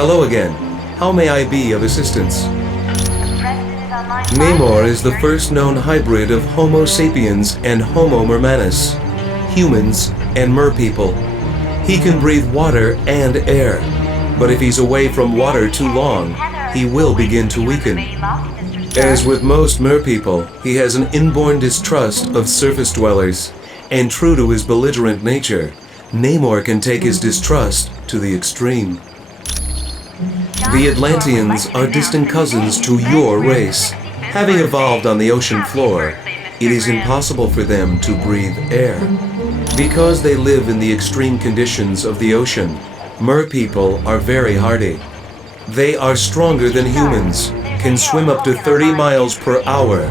Hello again. How may I be of assistance? Namor is the first known hybrid of Homo sapiens and Homo mermanus, humans and merpeople. He can breathe water and air, but if he's away from water too long, he will begin to weaken. As with most merpeople, he has an inborn distrust of surface dwellers, and true to his belligerent nature, Namor can take his distrust to the extreme. The Atlanteans are distant cousins to your race. Having evolved on the ocean floor, it is impossible for them to breathe air. Because they live in the extreme conditions of the ocean, merpeople are very hardy. They are stronger than humans, can swim up to 30 miles per hour,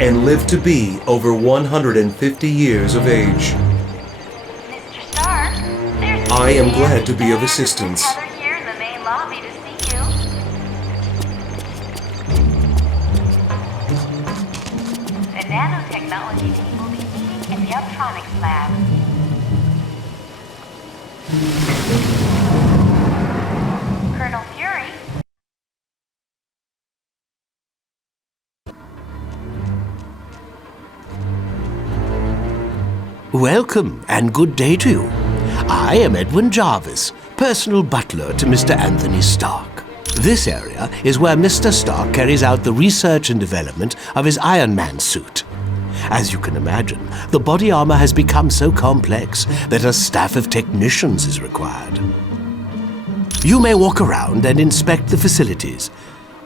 and live to be over 150 years of age. I am glad to be of assistance. The nanotechnology team will be meeting in the electronics lab. Colonel Fury? Welcome and good day to you. I am Edwin Jarvis, personal butler to Mr. Anthony Stark. This area is where Mr. Stark carries out the research and development of his Iron Man suit. As you can imagine, the body armor has become so complex that a staff of technicians is required. You may walk around and inspect the facilities.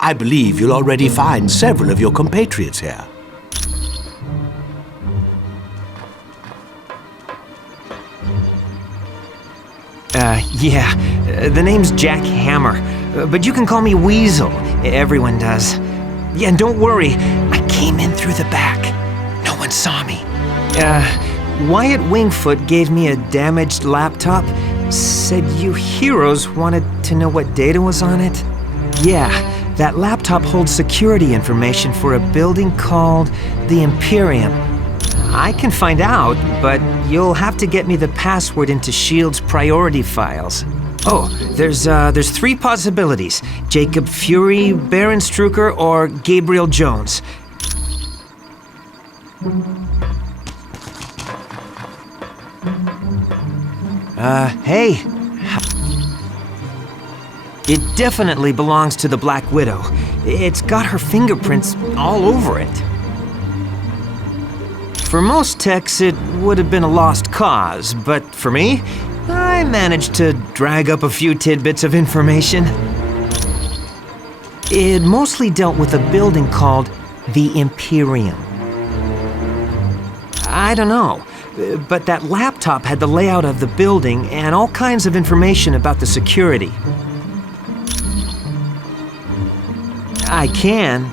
I believe you'll already find several of your compatriots here. The name's Jack Hammer, but you can call me Weasel. Everyone does. Yeah, and don't worry, I came in through the back. No one saw me. Wyatt Wingfoot gave me a damaged laptop, said you heroes wanted to know what data was on it. Yeah, that laptop holds security information for a building called the Imperium. I can find out, but you'll have to get me the password into S.H.I.E.L.D's priority files. Oh, there's three possibilities: Jacob Fury, Baron Strucker, or Gabriel Jones. Hey. It definitely belongs to the Black Widow. It's got her fingerprints all over it. For most techs, it would have been a lost cause, but for me, I managed to drag up a few tidbits of information. It mostly dealt with a building called the Imperium. I don't know, but that laptop had the layout of the building and all kinds of information about the security. I can,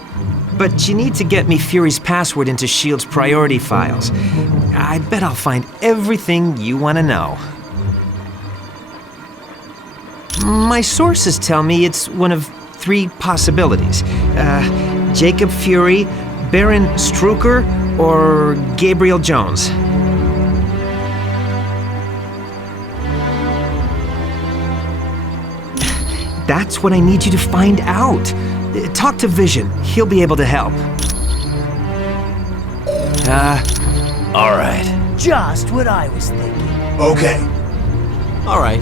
but you need to get me Fury's password into S.H.I.E.L.D's priority files. I bet I'll find everything you want to know. My sources tell me it's one of three possibilities. Jacob Fury, Baron Strucker, or Gabriel Jones. That's what I need you to find out. Talk to Vision. He'll be able to help. All right. Just what I was thinking. Okay. All right.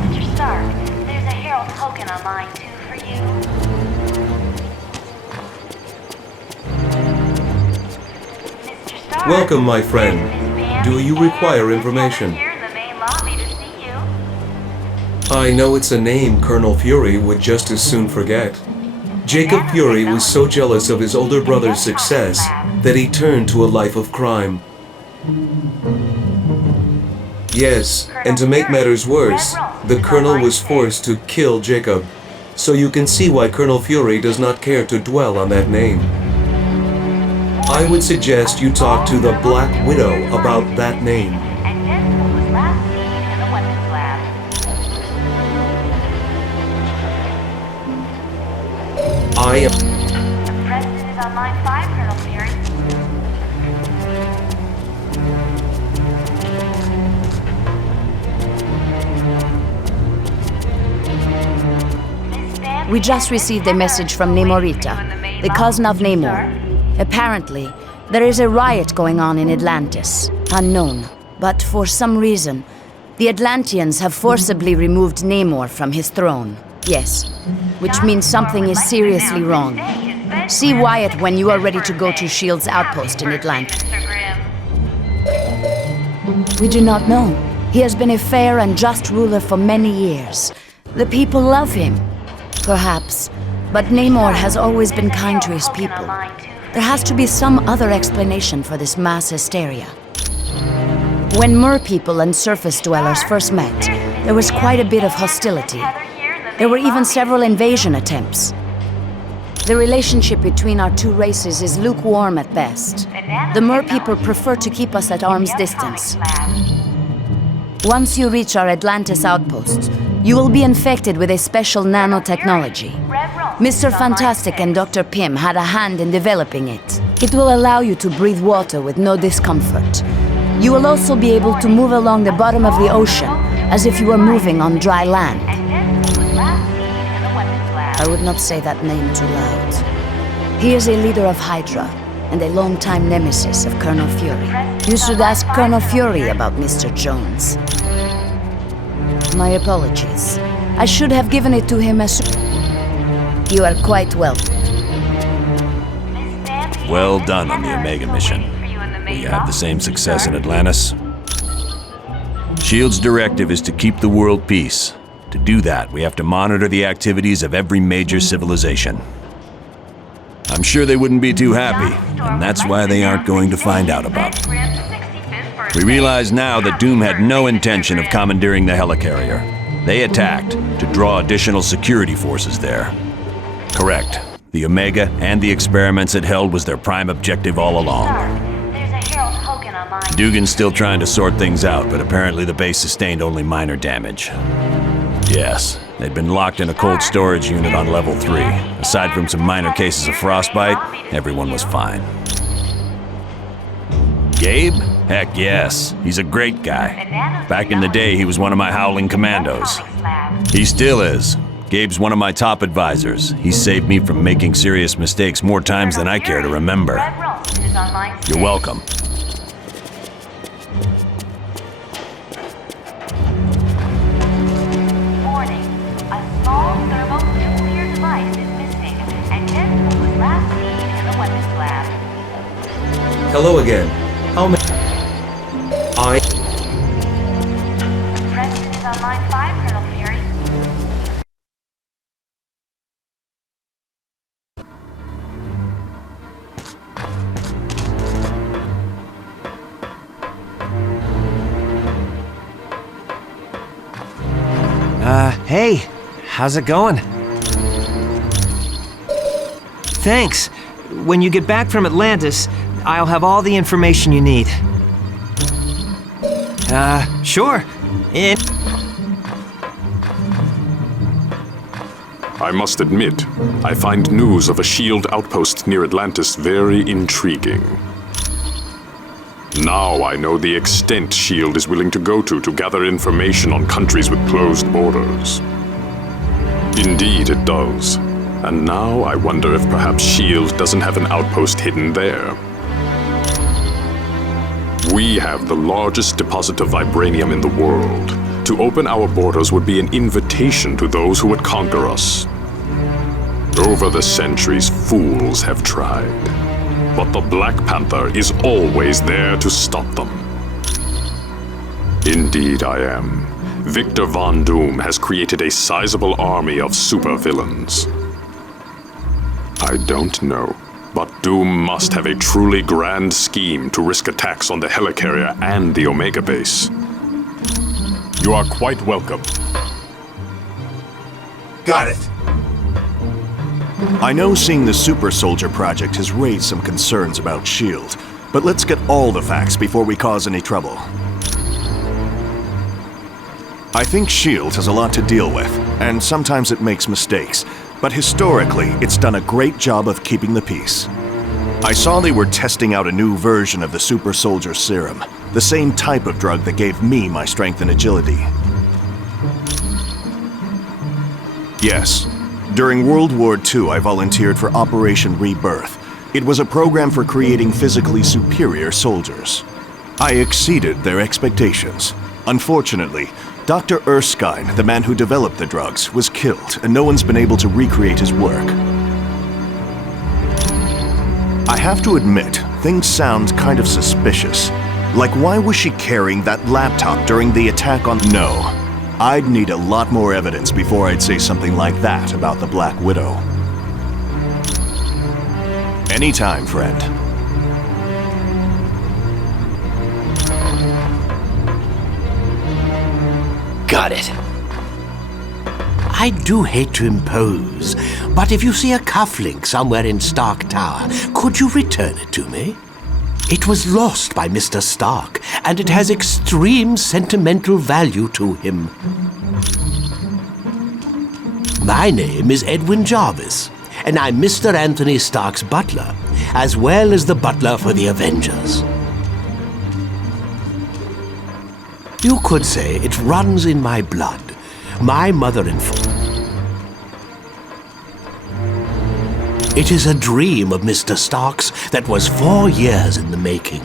Mr. Stark, there's a Herald token on line 2 for you. Mr. Stark, Welcome, my friend. Do you require information? Here in the main lobby to see you. I know it's a name Colonel Fury would just as soon forget. Jacob Fury was so jealous of his older brother's success that he turned to a life of crime. Yes, and to make matters worse, the Colonel was forced to kill Jacob. So you can see why Colonel Fury does not care to dwell on that name. I would suggest you talk to the Black Widow about that name. And Deadpool was last seen in the weapons lab. I am... The president is on line 5, Colonel Fury. We just received a message from Nemorita, the cousin of Namor. Apparently, there is a riot going on in Atlantis, unknown. But for some reason, the Atlanteans have forcibly removed Namor from his throne. Yes, which means something is seriously wrong. See Wyatt when you are ready to go to S.H.I.E.L.D's outpost in Atlantis. We do not know. He has been a fair and just ruler for many years. The people love him. Perhaps. But Namor has always been kind to his people. There has to be some other explanation for this mass hysteria. When Mer people and surface dwellers first met, there was quite a bit of hostility. There were even several invasion attempts. The relationship between our two races is lukewarm at best. The Mer people prefer to keep us at arm's distance. Once you reach our Atlantis outpost, you will be infected with a special nanotechnology. Mr. Fantastic and Dr. Pym had a hand in developing it. It will allow you to breathe water with no discomfort. You will also be able to move along the bottom of the ocean, as if you were moving on dry land. I would not say that name too loud. He is a leader of Hydra, and a longtime nemesis of Colonel Fury. You should ask Colonel Fury about Mr. Jones. My apologies. I should have given it to him as... You are quite welcome. Well done on the Omega mission. Will you have the same success in Atlantis? S.H.I.E.L.D's directive is to keep the world peace. To do that, we have to monitor the activities of every major civilization. I'm sure they wouldn't be too happy, and that's why they aren't going to find out about it. We realize now that Doom had no intention of commandeering the helicarrier. They attacked to draw additional security forces there. Correct. The Omega and the experiments it held was their prime objective all along. Dugan's still trying to sort things out, but apparently the base sustained only minor damage. Yes, they'd been locked in a cold storage unit on level 3. Aside from some minor cases of frostbite, everyone was fine. Gabe? Heck yes, he's a great guy. Back in the day, he was one of my Howling Commandos. He still is. Gabe's one of my top advisors. He's saved me from making serious mistakes more times than I care to remember. You're welcome. Hello again. How may I... Preston is on line 5, Colonel Fury. Hey, how's it going? Thanks. When you get back from Atlantis, I'll have all the information you need. Sure. I must admit, I find news of a S.H.I.E.L.D. outpost near Atlantis very intriguing. Now I know the extent S.H.I.E.L.D. is willing to go to gather information on countries with closed borders. Indeed it does. And now I wonder if perhaps S.H.I.E.L.D. doesn't have an outpost hidden there. We have the largest deposit of vibranium in the world. To open our borders would be an invitation to those who would conquer us. Over the centuries, fools have tried. But the Black Panther is always there to stop them. Indeed I am. Victor Von Doom has created a sizable army of supervillains. I don't know, but Doom must have a truly grand scheme to risk attacks on the helicarrier and the Omega base. You are quite welcome. Got it. I know seeing the Super Soldier project has raised some concerns about S.H.I.E.L.D., but let's get all the facts before we cause any trouble. I think S.H.I.E.L.D. has a lot to deal with, and sometimes it makes mistakes, but historically, it's done a great job of keeping the peace. I saw they were testing out a new version of the Super Soldier Serum, the same type of drug that gave me my strength and agility. Yes, During World War II, I volunteered for Operation Rebirth. It was a program for creating physically superior soldiers. I exceeded their expectations. Unfortunately, Dr. Erskine, the man who developed the drugs, was killed, and no one's been able to recreate his work. I have to admit, things sound kind of suspicious. Like, why was she carrying that laptop during the attack on... No. I'd need a lot more evidence before I'd say something like that about the Black Widow. Anytime, friend. Got it. I do hate to impose, but if you see a cufflink somewhere in Stark Tower, could you return it to me? It was lost by Mr. Stark, and it has extreme sentimental value to him. My name is Edwin Jarvis, and I'm Mr. Anthony Stark's butler, as well as the butler for the Avengers. You could say it runs in my blood. My mother It is a dream of Mr. Stark's that was 4 years in the making.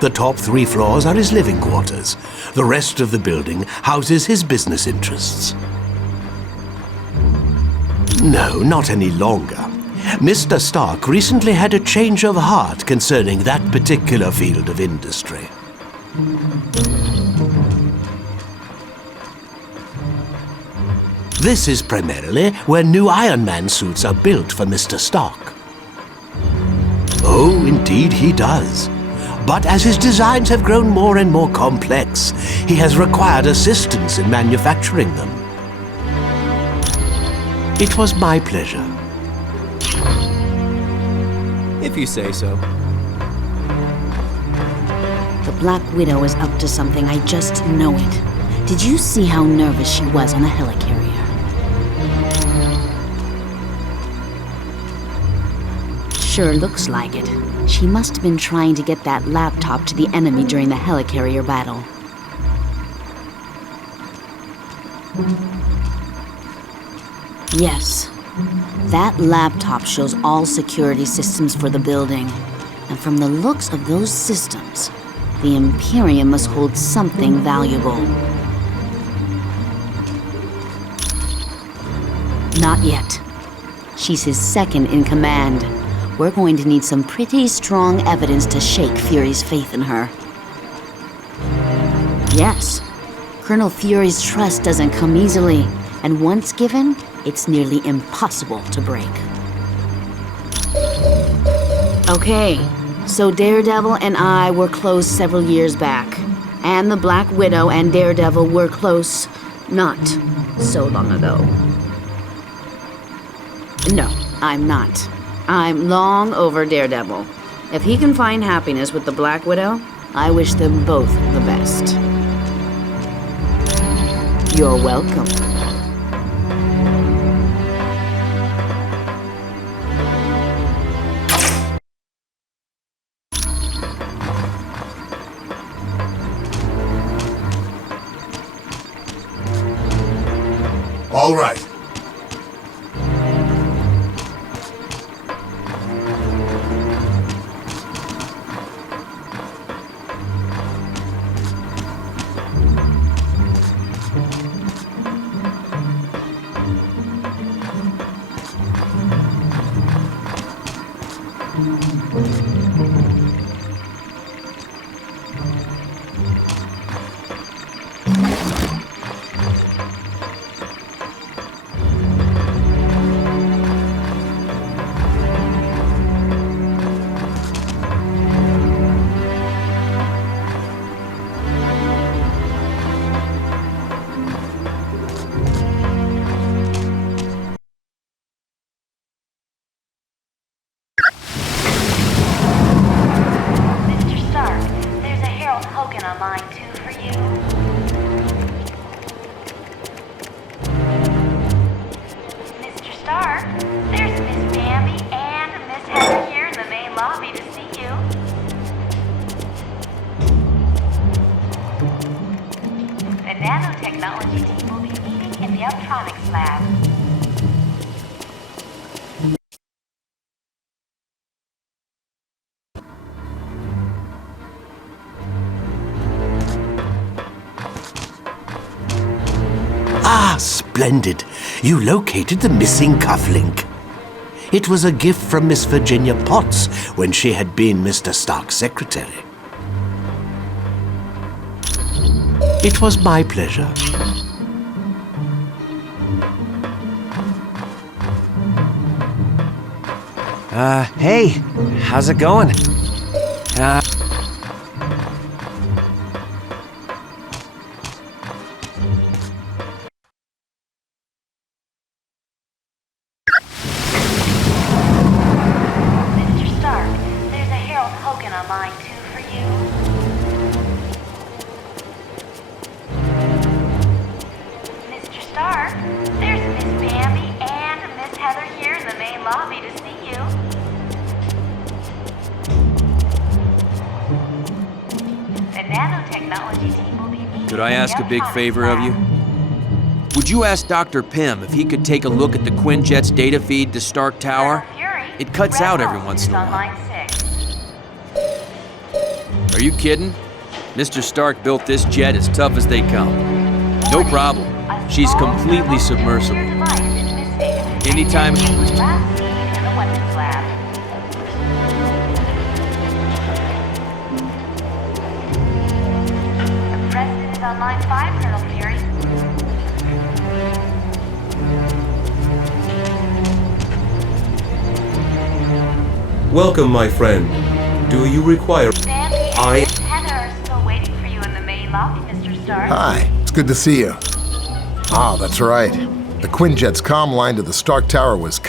The top 3 floors are his living quarters. The rest of the building houses his business interests. No, not any longer. Mr. Stark recently had a change of heart concerning that particular field of industry. This is primarily where new Iron Man suits are built for Mr. Stark. Oh, indeed he does. But as his designs have grown more and more complex, he has required assistance in manufacturing them. It was my pleasure. If you say so. The Black Widow is up to something, I just know it. Did you see how nervous she was on the helicarrier? Sure looks like it. She must have been trying to get that laptop to the enemy during the helicarrier battle. Yes. That laptop shows all security systems for the building. And from the looks of those systems, the Imperium must hold something valuable. Not yet. She's his second in command. We're going to need some pretty strong evidence to shake Fury's faith in her. Yes, Colonel Fury's trust doesn't come easily, and once given, it's nearly impossible to break. Okay, so Daredevil and I were close several years back, and the Black Widow and Daredevil were close not so long ago. No, I'm not. I'm long over Daredevil. If he can find happiness with the Black Widow, I wish them both the best. You're welcome. All right. Nanotechnology team will be meeting in the Electronics lab. Ah, splendid. You located the missing cufflink. It was a gift from Miss Virginia Potts when she had been Mr. Stark's secretary. It was my pleasure. Hey, how's it going? Mr. Stark, there's a Harold Hogan on line 2 for you. Mr. Stark, there's Miss Bambi and Miss Heather here in the main lobby to see you. The nanotechnology team will be meeting. Could I ask a big favor of you? Would you ask Dr. Pym if he could take a look at the Quinjet's data feed to Stark Tower? It cuts out every once in a while. Are you kidding? Mr. Stark built this jet as tough as they come. No problem. She's completely submersible. Anytime. Last seen in the weapons lab. The president is on line 5, Colonel Fury. Welcome, my friend. Do you require... Sandy and Miss Heather are still waiting for you in the main lobby, Mr. Stark. Hi, it's good to see you. Ah, that's right. The Quinjet's comm line to the Stark Tower was...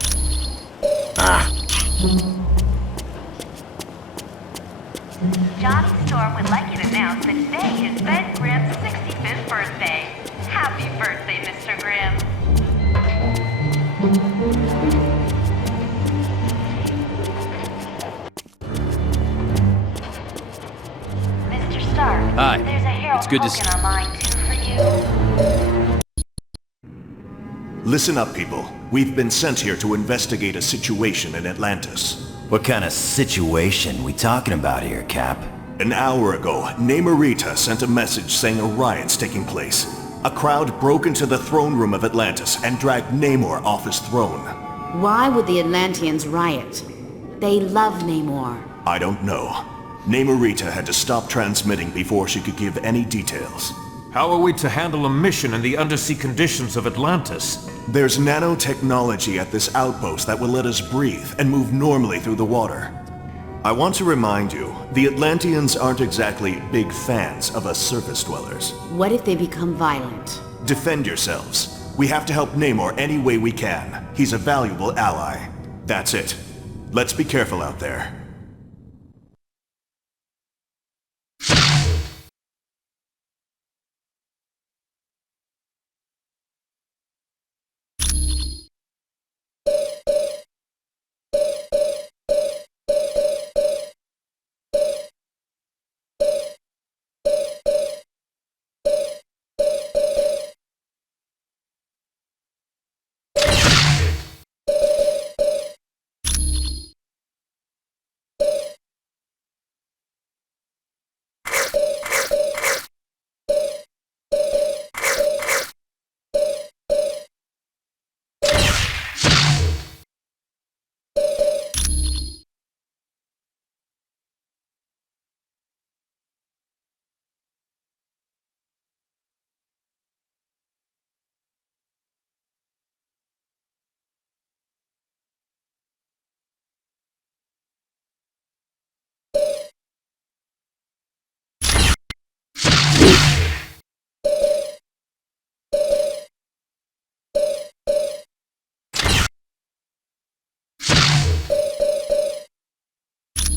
Johnny Storm would like you to announce that today is Ben Grimm's 65th birthday. Happy birthday, Mr. Grimm. Mr. Stark, Hi. there's a Harold It's good to Hogan on line 2 for you. Listen up, people. We've been sent here to investigate a situation in Atlantis. What kind of situation we talking about here, Cap? An hour ago, NEGRETE sent a message saying a riot's taking place. A crowd broke into the throne room of Atlantis and dragged Namor off his throne. Why would the Atlanteans riot? They love Namor. I don't know. NEGRETE had to stop transmitting before she could give any details. How are we to handle a mission in the undersea conditions of Atlantis? There's nanotechnology at this outpost that will let us breathe and move normally through the water. I want to remind you, the Atlanteans aren't exactly big fans of us surface dwellers. What if they become violent? Defend yourselves. We have to help Namor any way we can. He's a valuable ally. That's it. Let's be careful out there.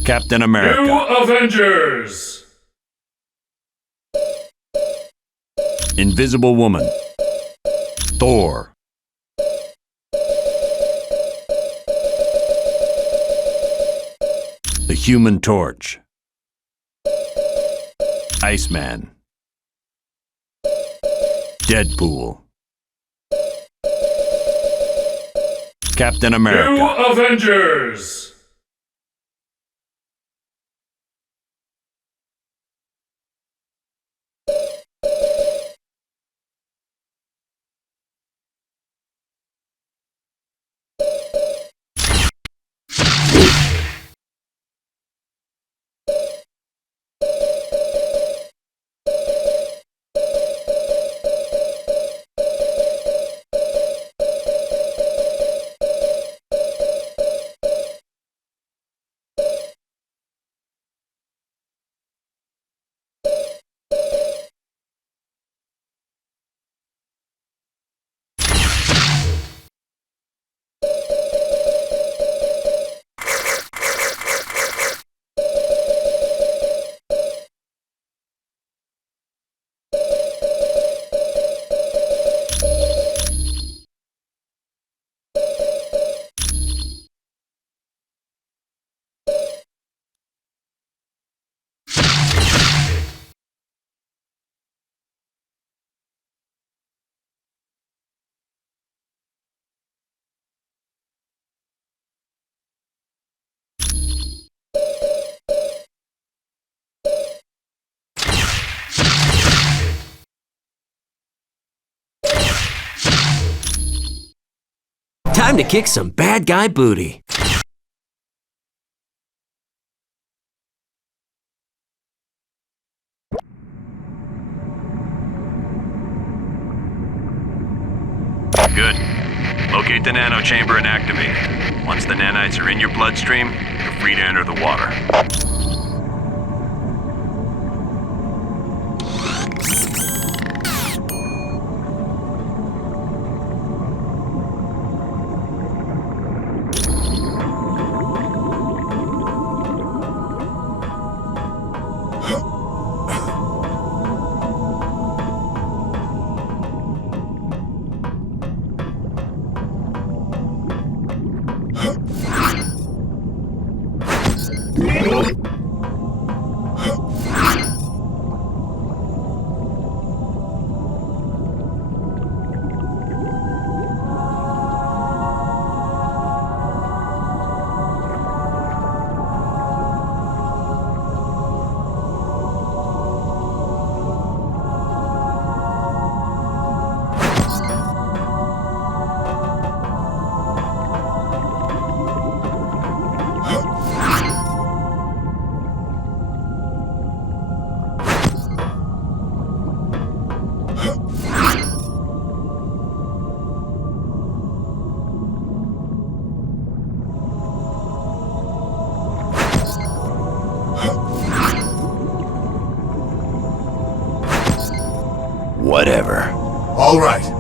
Captain America. New Avengers! Invisible Woman. Thor. The Human Torch. Iceman. Deadpool. Captain America. New Avengers! Time to kick some bad guy booty. Good. Locate the nanochamber and activate it. Once the nanites are in your bloodstream, you're free to enter the water. Whatever. All right.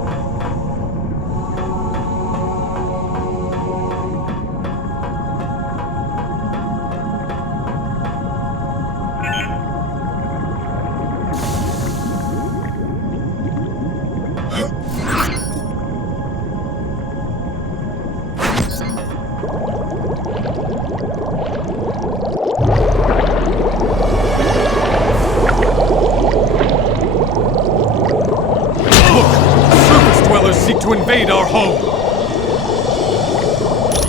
Seek to invade our home.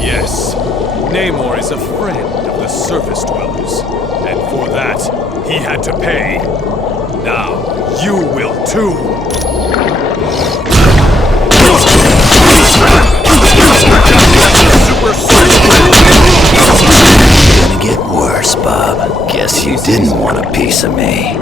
Yes, Namor is a friend of the surface dwellers, and for that, he had to pay. Now, you will too. Gonna get worse, Bob. Guess you didn't want a piece of me.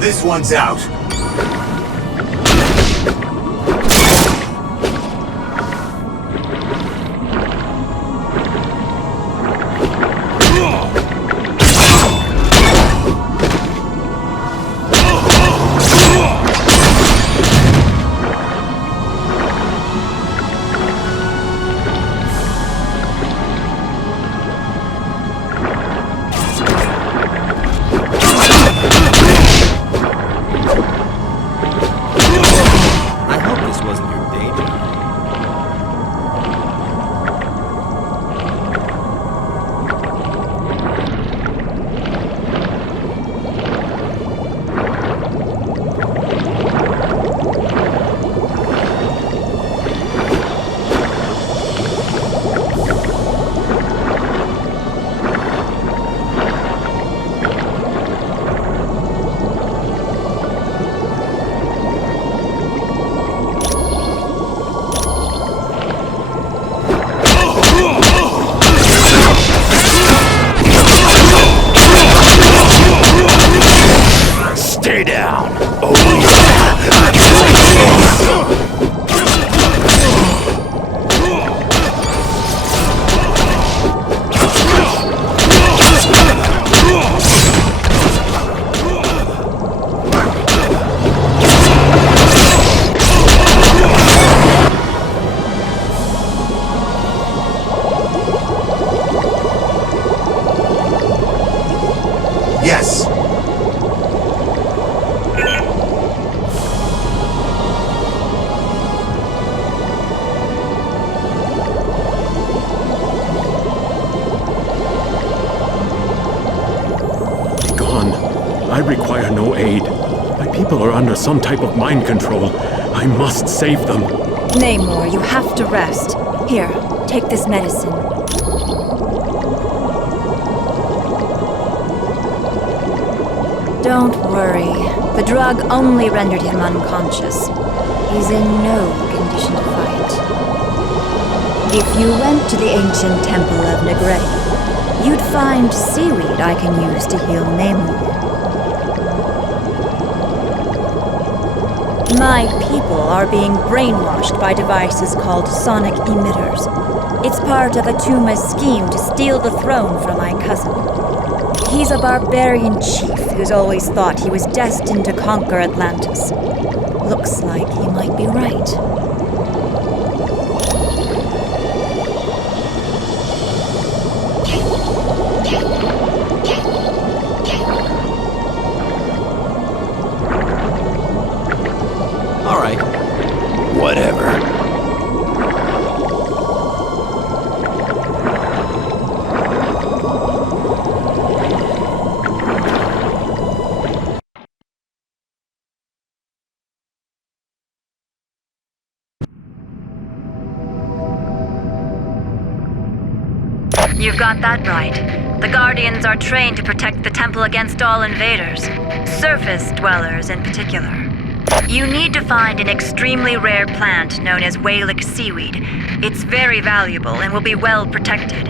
This one's out. require no aid. My people are under some type of mind control. I must save them. Namor, you have to rest. Here, take this medicine. Don't worry. The drug only rendered him unconscious. He's in no condition to fight. If you went to the ancient temple of NEGRETE, you'd find seaweed I can use to heal Namor. My people are being brainwashed by devices called sonic emitters. It's part of Atuma's scheme to steal the throne from my cousin. He's a barbarian chief who's always thought he was destined to conquer Atlantis. Looks like he might be right. All right. Whatever. You've got that right. The Guardians are trained to protect the temple against all invaders, surface dwellers in particular. You need to find an extremely rare plant known as whalic seaweed. It's very valuable and will be well protected.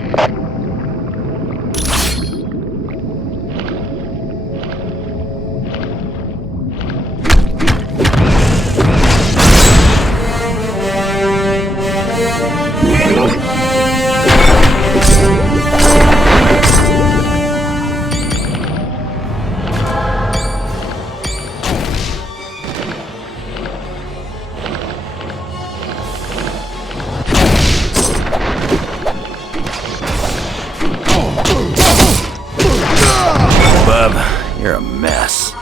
You're a mess.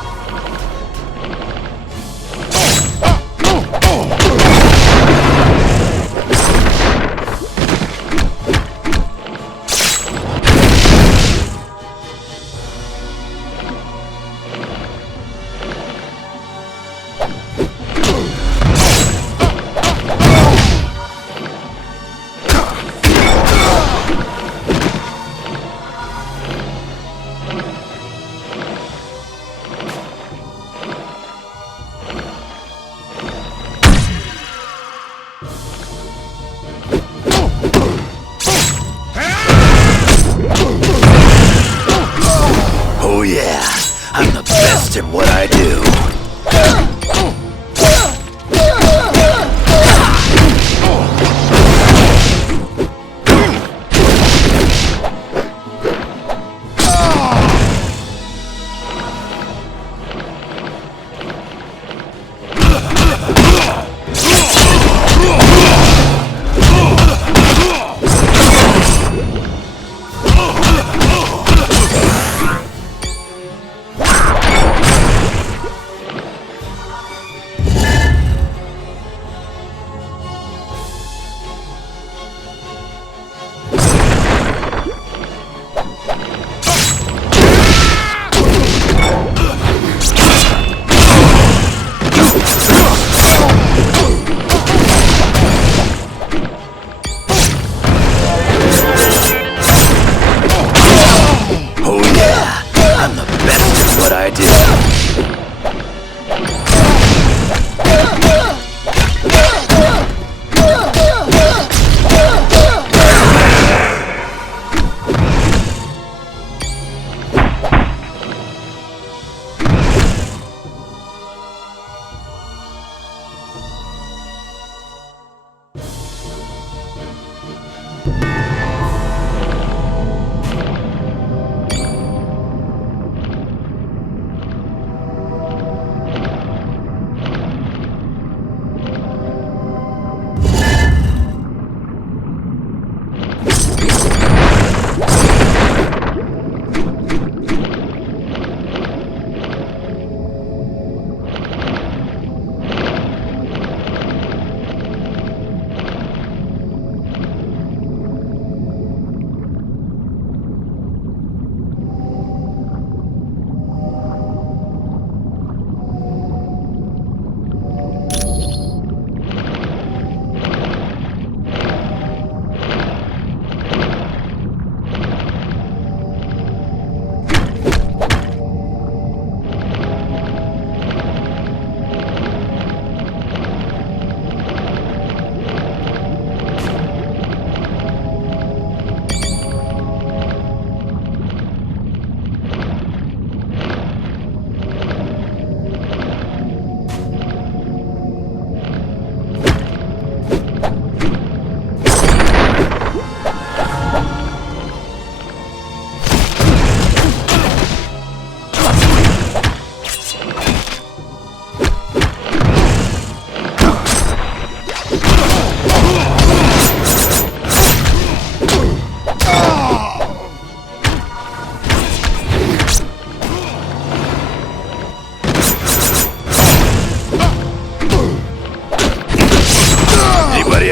Oh yeah, I'm the best at what I do.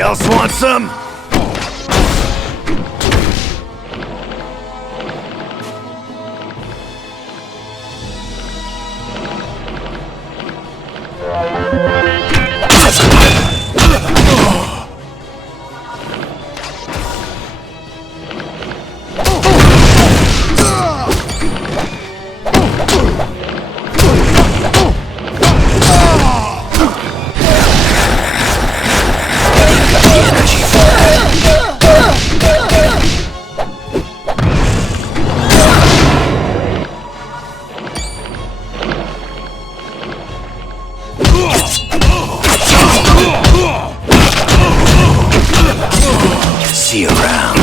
else want some? See you around,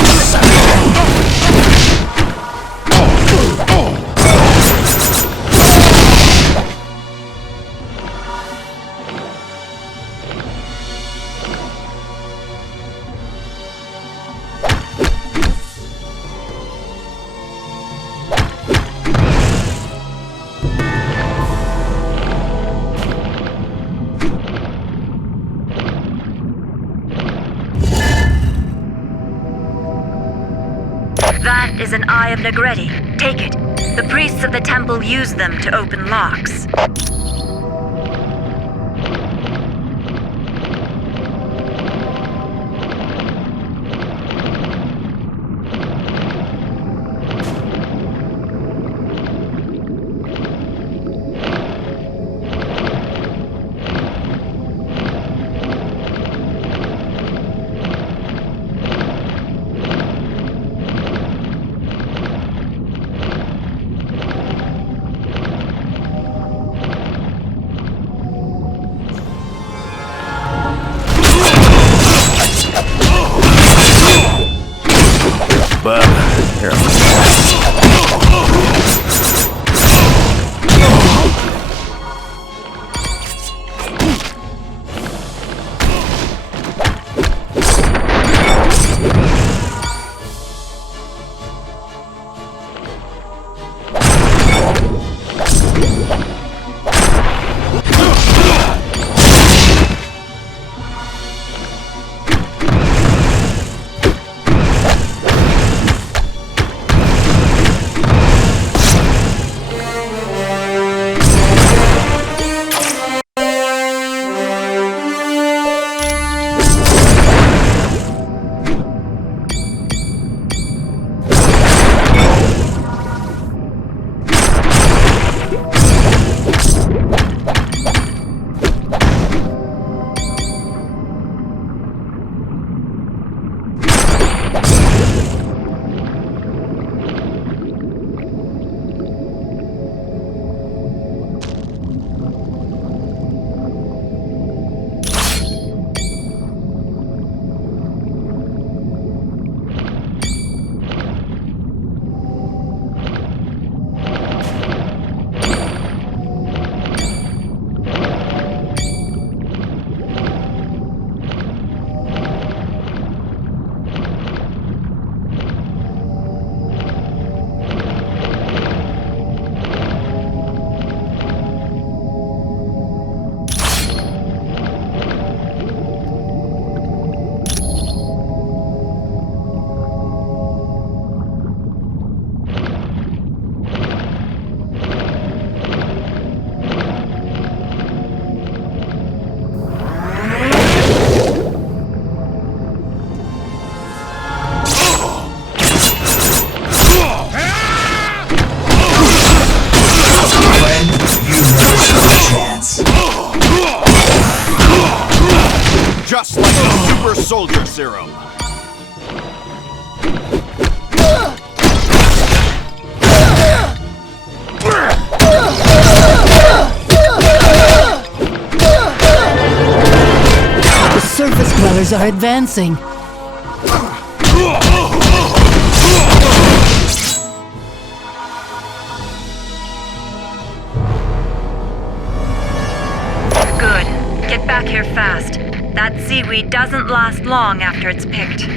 That is an Eye of NEGRETE. Take it. The priests of the temple use them to open locks. Bub, here. Just like the super soldier serum. The surface dwellers are advancing. Good. Get back here fast. That seaweed doesn't last long after it's picked.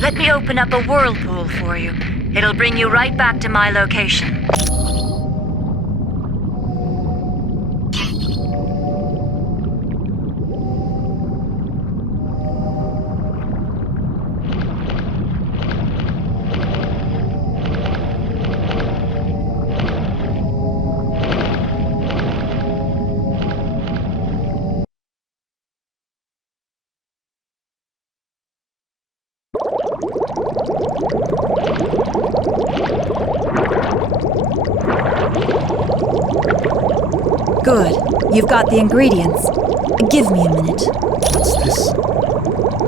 Let me open up a whirlpool for you. It'll bring you right back to my location. Good. You've got the ingredients. Give me a minute. What's this?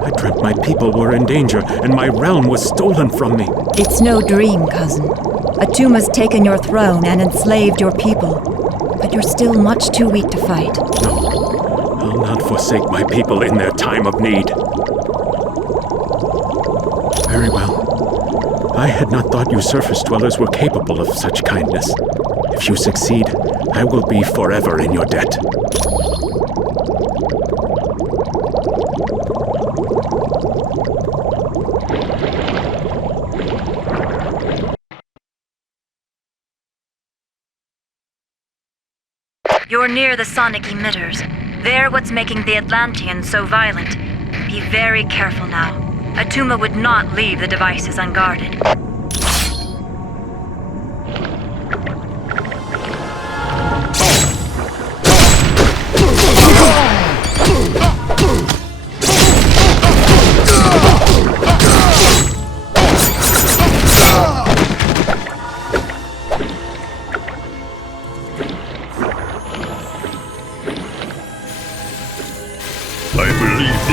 I dreamt my people were in danger, and my realm was stolen from me. It's no dream, cousin. Atuma's taken your throne and enslaved your people. But you're still much too weak to fight. No, I'll not forsake my people in their time of need. Very well. I had not thought you surface dwellers were capable of such kindness. If you succeed, I will be forever in your debt. You're near the sonic emitters. They're what's making the Atlantean so violent. Be very careful now. Atuma would not leave the devices unguarded.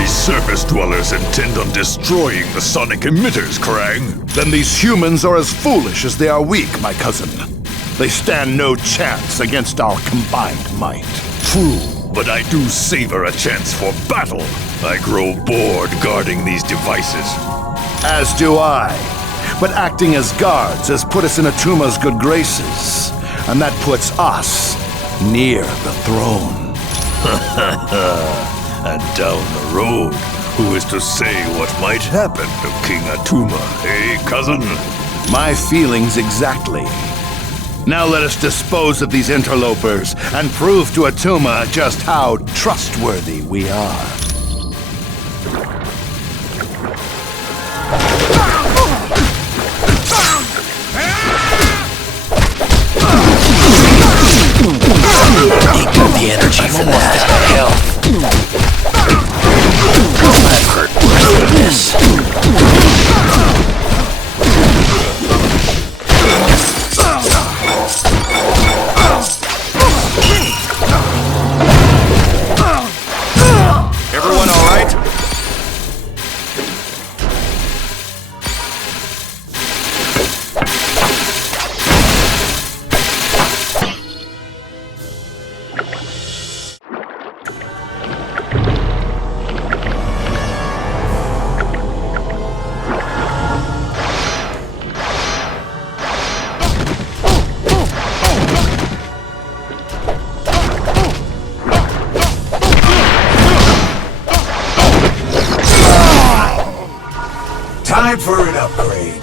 Surface dwellers intend on destroying the sonic emitters, Krang. Then these humans are as foolish as they are weak, my cousin. They stand no chance against our combined might. True, but I do savor a chance for battle. I grow bored guarding these devices. As do I. But acting as guards has put us in Atuma's good graces. And that puts us near the throne. And down the road, who is to say what might happen to King Atuma, eh, cousin? My feelings exactly. Now let us dispose of these interlopers and prove to Atuma just how trustworthy we are. Equal the energy for that. Hell. I've heard worse than this. Everyone all right? Time for an upgrade.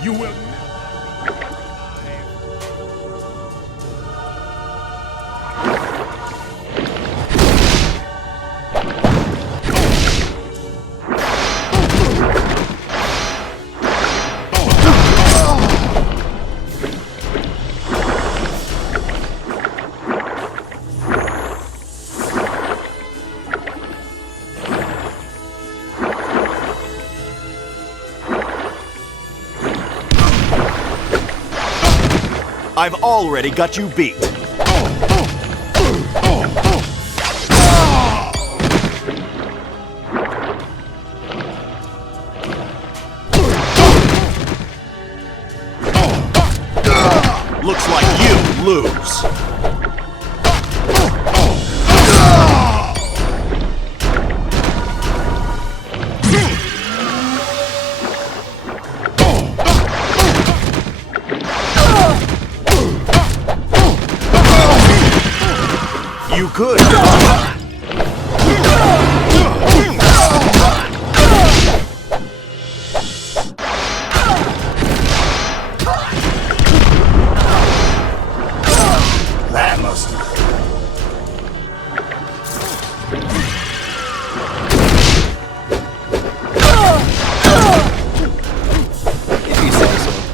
You will I've already got you beat. Looks like you lose. You could.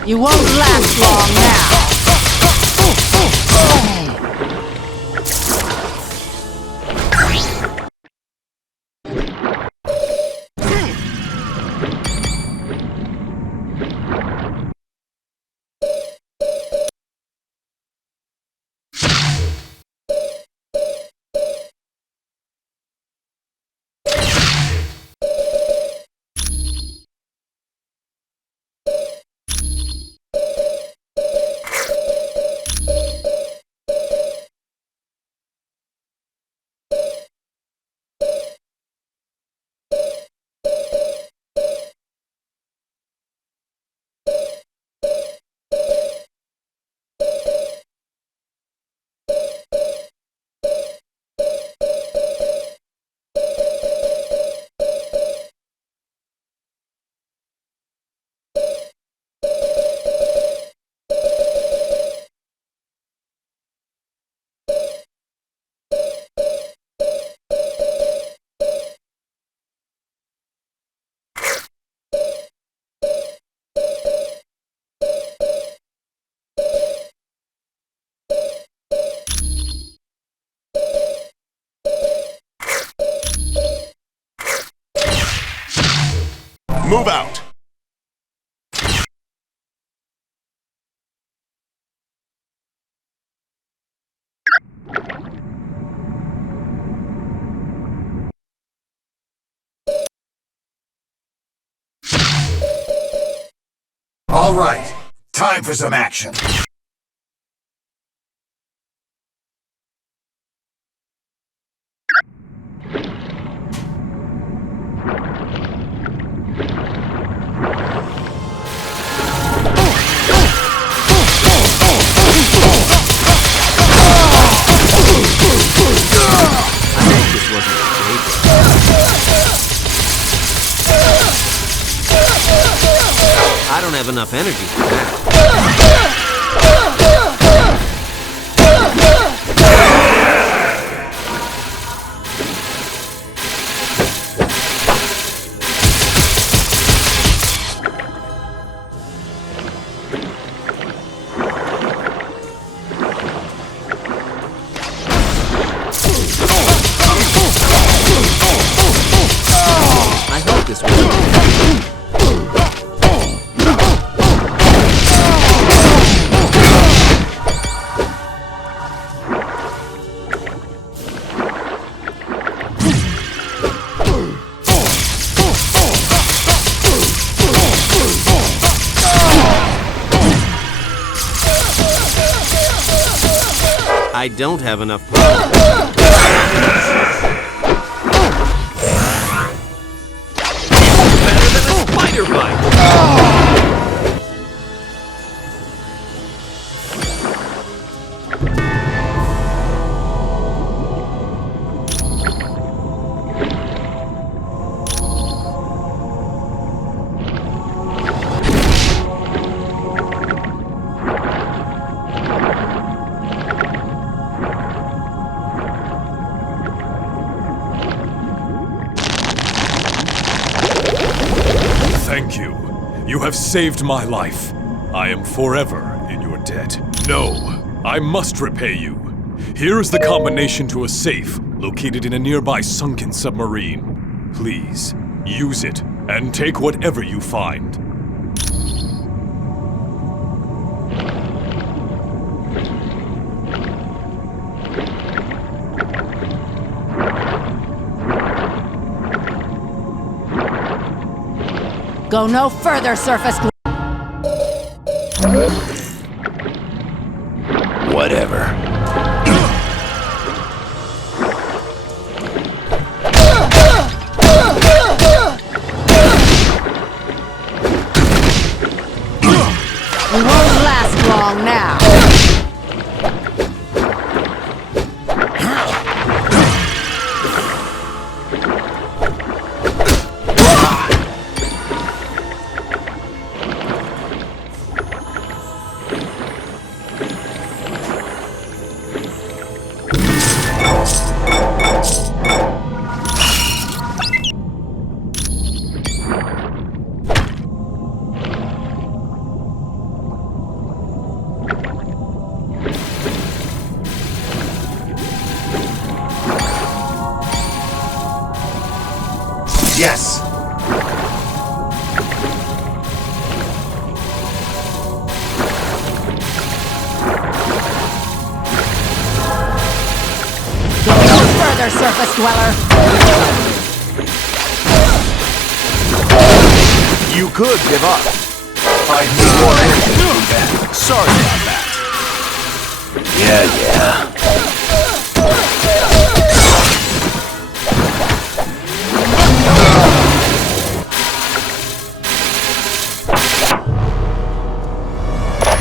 You won't last long now. Move out! All right, time for some action. I don't have enough energy for that. I hope this works. I don't have enough power. Better than a spider bite! Thank you. You have saved my life. I am forever in your debt. No, I must repay you. Here is the combination to a safe located in a nearby sunken submarine. Please, use it and take whatever you find. Go no further, surface. Whatever. We won't last long now. Dweller. You could give up. I'd need more energy to do that. Sorry about that. Yeah.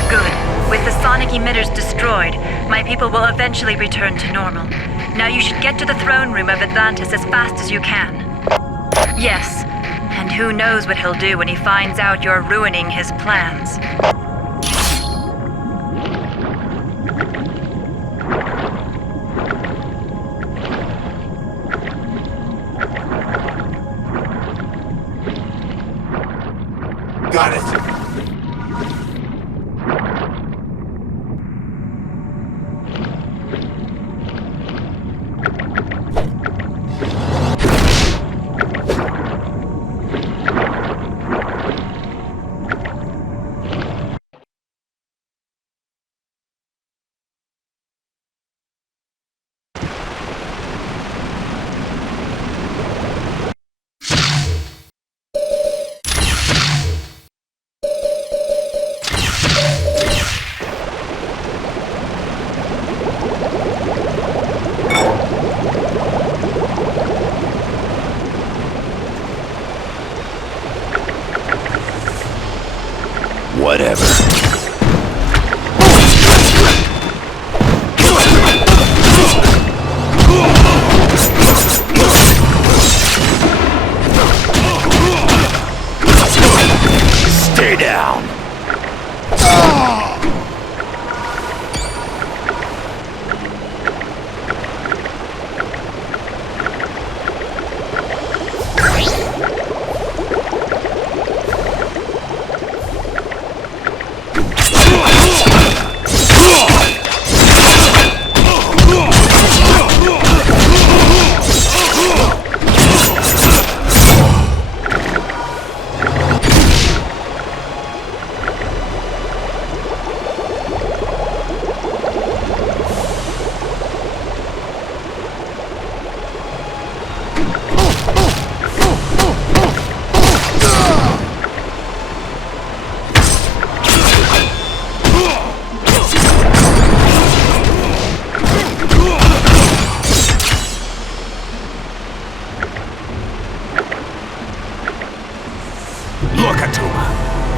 Good. With the sonic emitters destroyed, my people will eventually return to normal. Now you should get to the throne room of Atlantis as fast as you can. Yes, and who knows what he'll do when he finds out you're ruining his plans. Got it. Whatever. Stay down.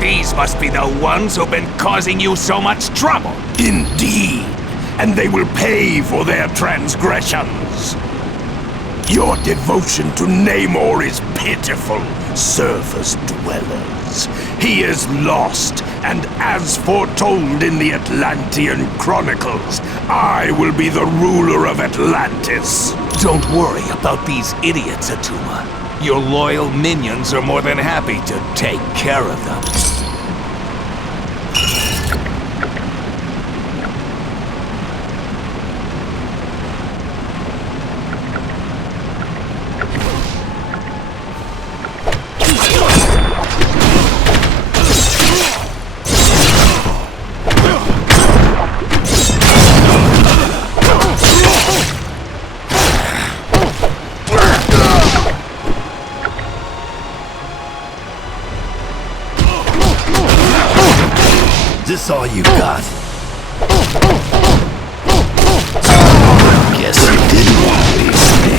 These must be the ones who've been causing you so much trouble. Indeed. And they will pay for their transgressions. Your devotion to Namor is pitiful, surface dwellers. He is lost, and as foretold in the Atlantean Chronicles, I will be the ruler of Atlantis. Don't worry about these idiots, Atuma. Your loyal minions are more than happy to take care of them. Is this all you got? Guess you didn't want to be with me.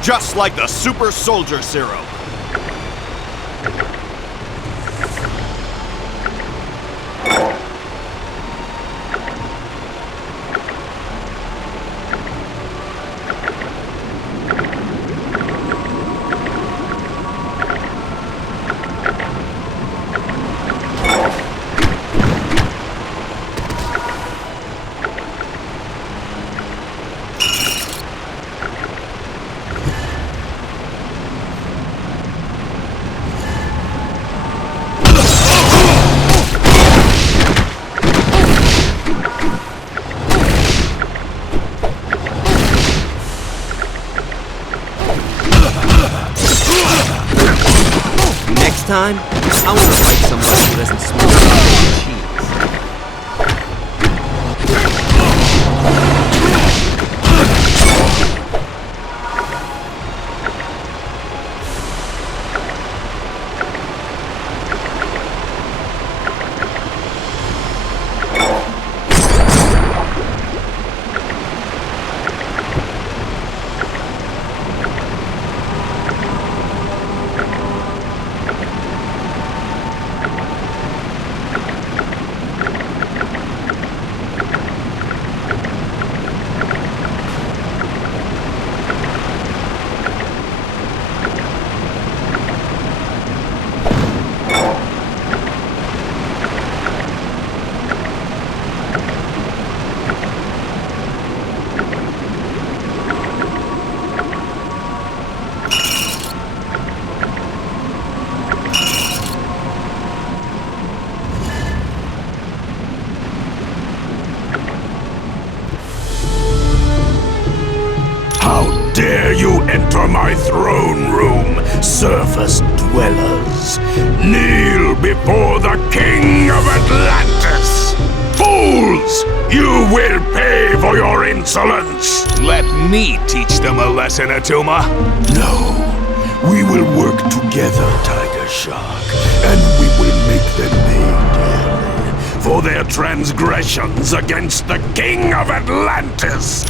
Just like the super soldier serum. time, I want to fight somebody who doesn't smoke cheese. Dare you enter my throne room, surface dwellers? Kneel before the King of Atlantis! Fools! You will pay for your insolence! Let me teach them a lesson, Atuma. No. We will work together, Tiger Shark, and we will make them pay dearly for their transgressions against the King of Atlantis!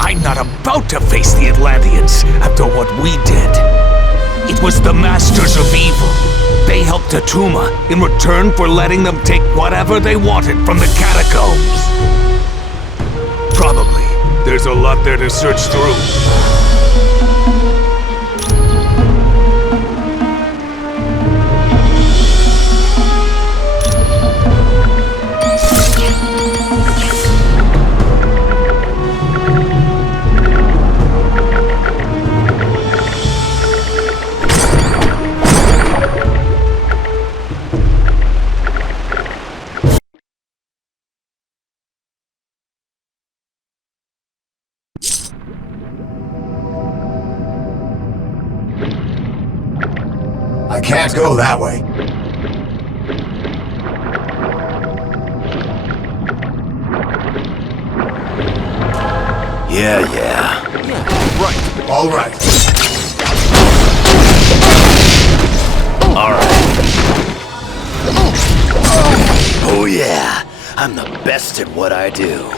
I'm not about to face the Atlanteans after what we did. It was the Masters of Evil. They helped Atuma in return for letting them take whatever they wanted from the catacombs. Probably. There's a lot there to search through. I can't go that way. Yeah. Right. All right. Oh yeah, I'm the best at what I do.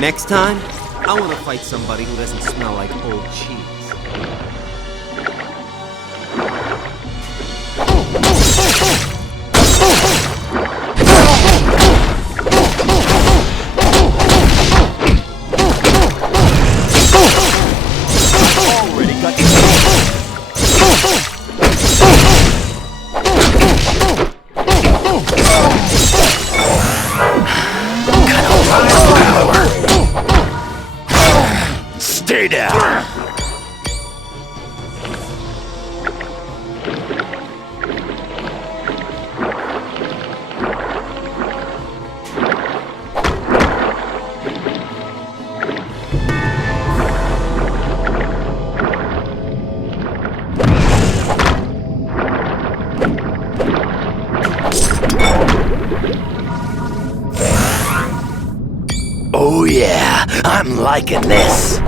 Next time, I want to fight somebody who doesn't smell like old cheese. Stay down! Oh yeah, I'm liking this.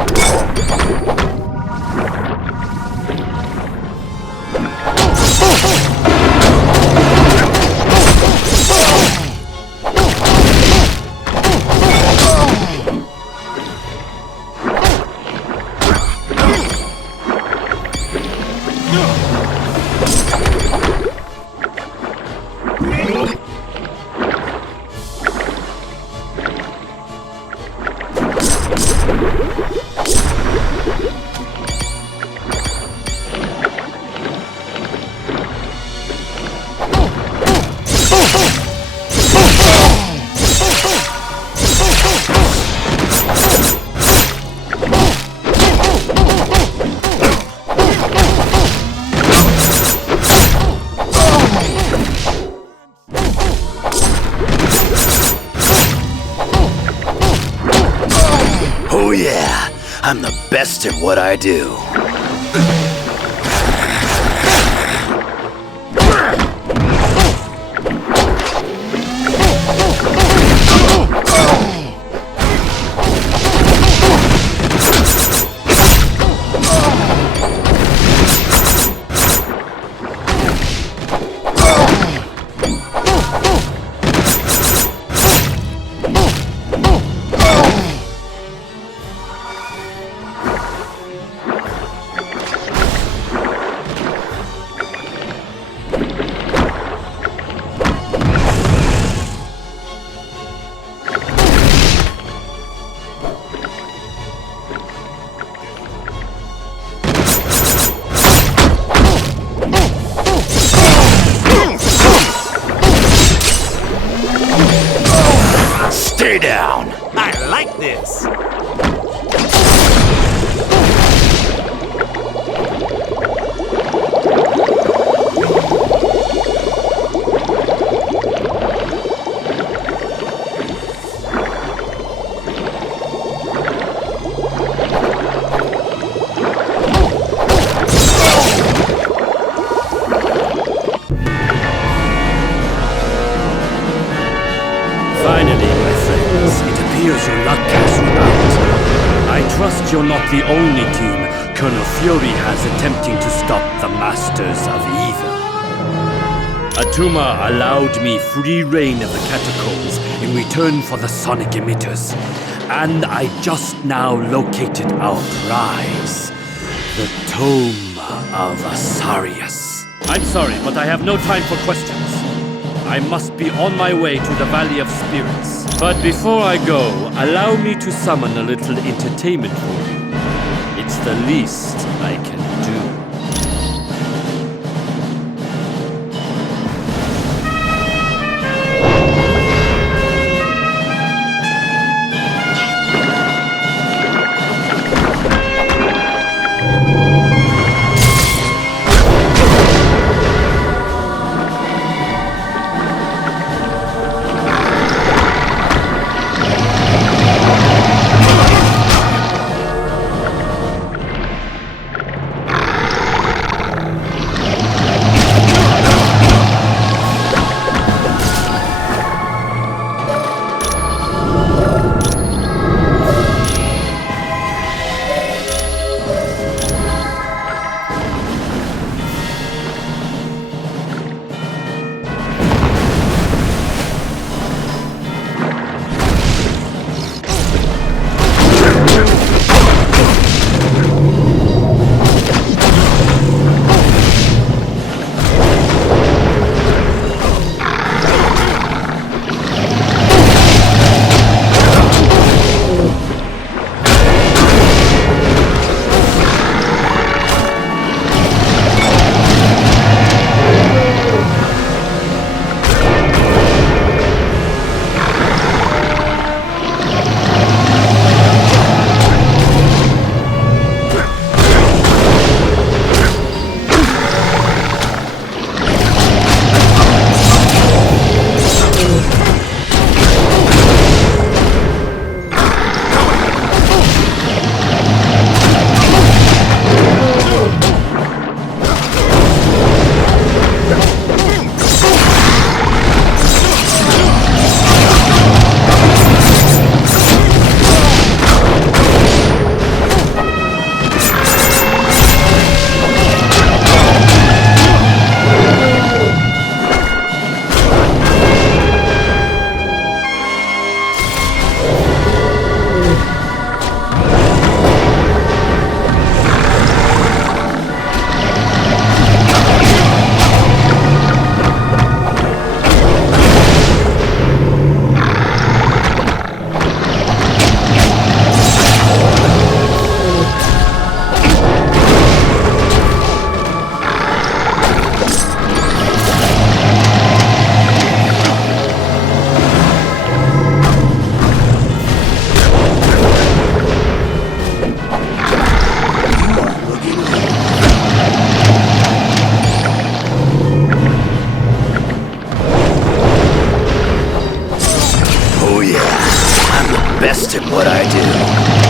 Oh yeah, I'm the best at what I do. Stay down! I like this! appears your luck has run out. I trust you're not the only team Colonel Fury has attempting to stop the Masters of Evil. Atuma allowed me free reign of the catacombs in return for the sonic emitters, and I just now located our prize, the Tome of Asarius. I'm sorry, but I have no time for questions. I must be on my way to the Valley of Spirits. But before I go, allow me to summon a little entertainment for you. It's the least I can do. best at what I do.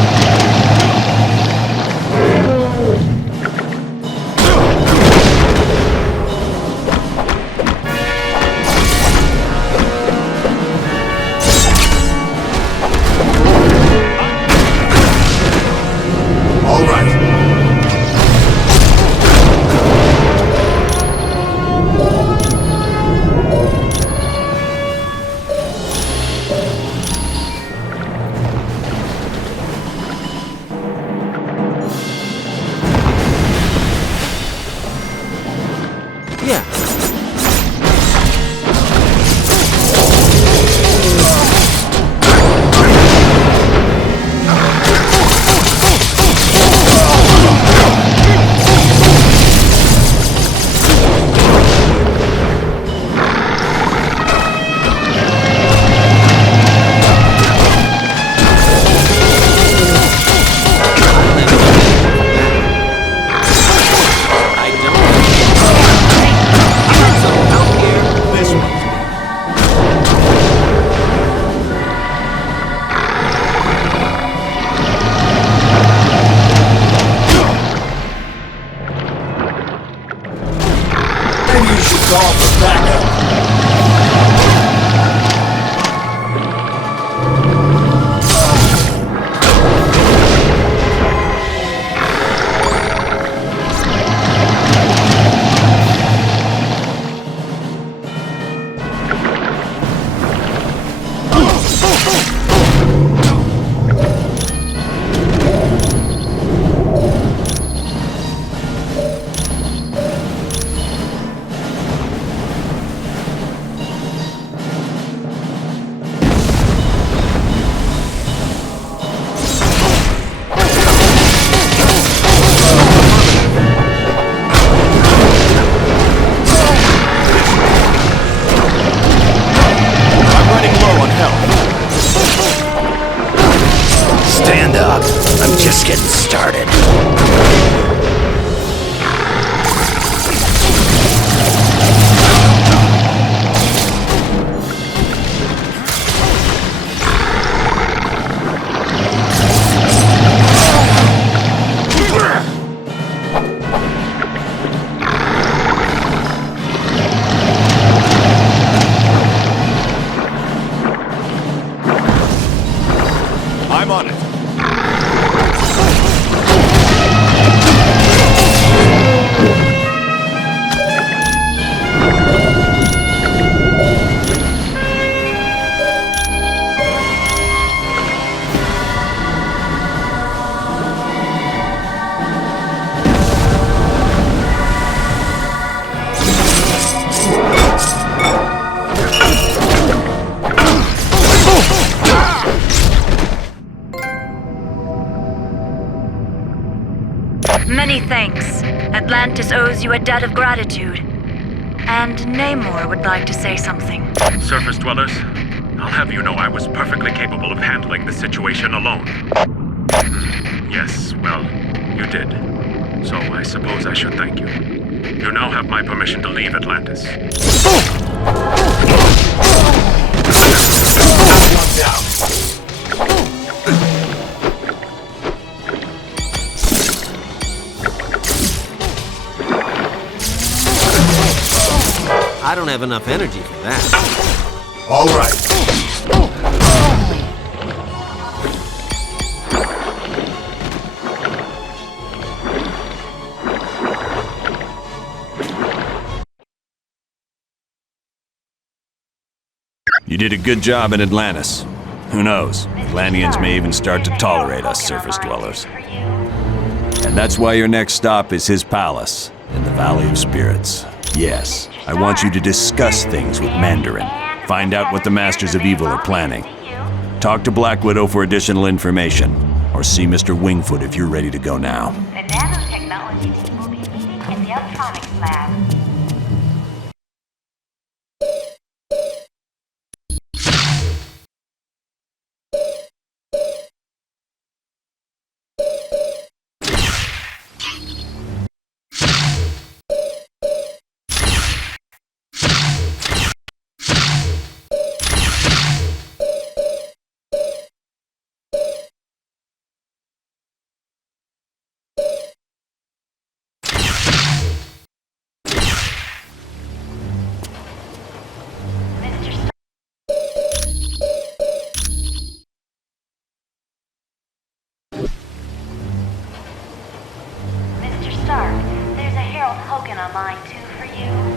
Stand up. I'm just getting started. I'm on it. Many thanks. Atlantis owes you a debt of gratitude. And Namor would like to say something. Surface dwellers, I'll have you know I was perfectly capable of handling the situation alone. Yes, well, you did. So I suppose I should thank you. You now have my permission to leave Atlantis. One down. I don't have enough energy for that. All right. You did a good job in Atlantis. Who knows? Atlanteans may even start to tolerate us surface dwellers. And that's why your next stop is his palace in the Valley of Spirits. Yes, I want you to discuss things with Mandarin. Find out what the Masters of Evil are planning. Talk to Black Widow for additional information, or see Mr. Wingfoot if you're ready to go now. The nanotechnology team will be meeting in the electronics lab.